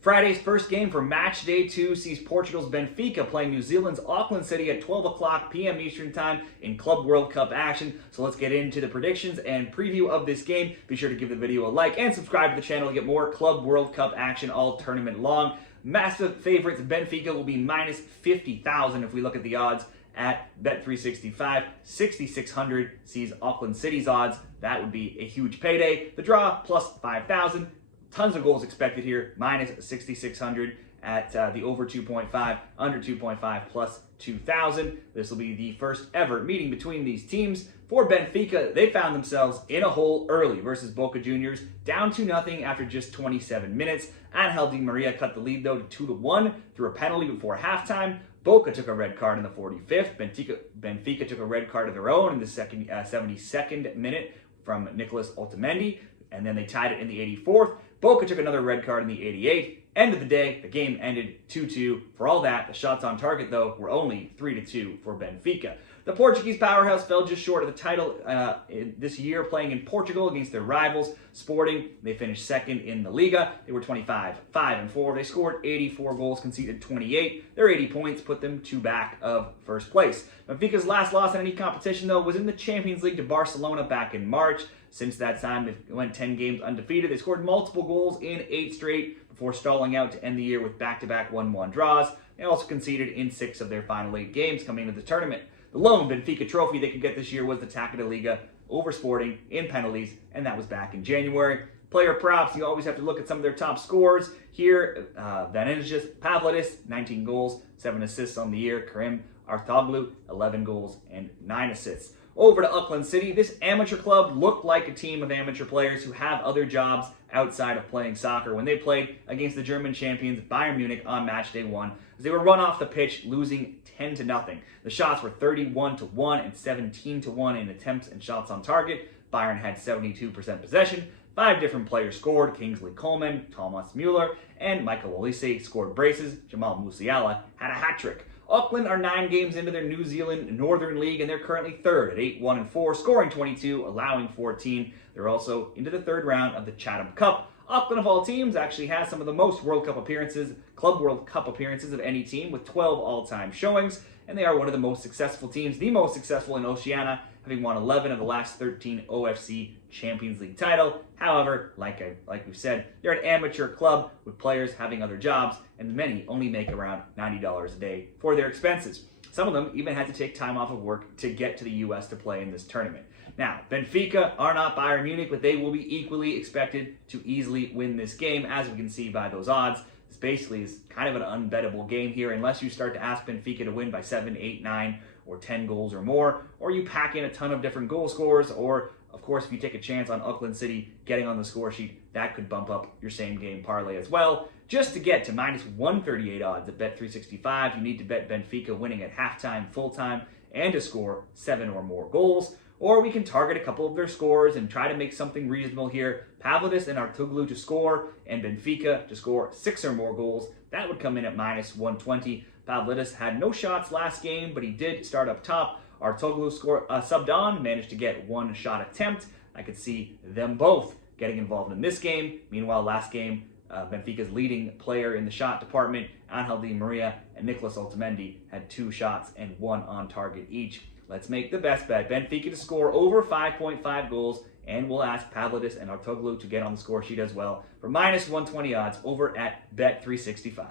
Friday's first game for Matchday 2 sees Portugal's Benfica playing New Zealand's Auckland City at 12 o'clock p.m. Eastern Time in Club World Cup action. So let's get into the predictions and preview of this game. Be sure to give the video a like and subscribe to the channel to get more Club World Cup action all tournament long. Massive favorites, Benfica will be minus 50,000 if we look at the odds at Bet365. 6,600 sees Auckland City's odds. That would be a huge payday. The draw plus 5,000. Tons of goals expected here, minus 6,600 at the over 2.5, under 2.5, plus 2,000. This will be the first ever meeting between these teams. For Benfica, they found themselves in a hole early versus Boca Juniors, down 2-0 after just 27 minutes. Angel Di Maria cut the lead, though, to 2-1 through a penalty before halftime. Boca took a red card in the 45th. Benfica took a red card of their own in the 72nd minute from Nicolas Otamendi, and then they tied it in the 84th. Boca took another red card in the 88th. End of the day, the game ended 2-2. For all that, the shots on target, though, were only 3-2 for Benfica. The Portuguese powerhouse fell just short of the title this year, playing in Portugal against their rivals, Sporting. They finished second in the Liga. They were 25-5-4. They scored 84 goals, conceded 28. Their 80 points put them two back of first place. Benfica's last loss in any competition, though, was in the Champions League to Barcelona back in March. Since that time, they went 10 games undefeated. They scored multiple goals in 8 straight before stalling out to end the year with back-to-back 1-1 draws. They also conceded in 6 of their final 8 games coming into the tournament. The lone Benfica trophy they could get this year was the Taça da Liga over Sporting in penalties, and that was back in January. Player props, you always have to look at some of their top scorers. Here, Vanensis Pavlidis, 19 goals, 7 assists on the year. Karim Artoglu, 11 goals and 9 assists. Over to Auckland City, this amateur club looked like a team of amateur players who have other jobs outside of playing soccer when they played against the German champions Bayern Munich on Matchday 1, as they were run off the pitch, losing 10-0. The shots were 31-1 and 17-1 in attempts and shots on target. Bayern had 72% possession. 5 different players scored. Kingsley Coleman, Thomas Müller, and Michael Olise scored braces. Jamal Musiala had a hat-trick. Auckland are 9 games into their New Zealand Northern League, and they're currently third at 8-1-4, scoring 22, allowing 14. They're also into the third round of the Chatham Cup. Auckland, of all teams, actually has some of the most World Cup appearances, Club World Cup appearances of any team, with 12 all-time showings, and they are one of the most successful teams, the most successful in Oceania, having won 11 of the last 13 OFC Champions League title. However, like we've said, they're an amateur club with players having other jobs, and many only make around $90 a day for their expenses. Some of them even had to take time off of work to get to the U.S. to play in this tournament. Now, Benfica are not Bayern Munich, but they will be equally expected to easily win this game, as we can see by those odds. This basically is kind of an unbettable game here, unless you start to ask Benfica to win by 7, 8, 9, or 10 goals or more, or you pack in a ton of different goal scorers, or of course, if you take a chance on Auckland City getting on the score sheet, that could bump up your same game parlay as well. Just to get to minus 138 odds at Bet365, you need to bet Benfica winning at halftime, full-time, and to score 7 or more goals. Or we can target a couple of their scores and try to make something reasonable here. Pavlidis and Artoglu to score, and Benfica to score 6 or more goals. That would come in at minus 120. Pavlidis had no shots last game, but he did start up top. Artoglu subbed on, managed to get 1 shot attempt. I could see them both getting involved in this game. Meanwhile, last game, Benfica's leading player in the shot department, Angel Di Maria and Nicolas Otamendi, had 2 shots and 1 on target each. Let's make the best bet. Benfica to score over 5.5 goals, and we'll ask Pavlidis and Artoglu to get on the score sheet as well for minus 120 odds over at Bet365.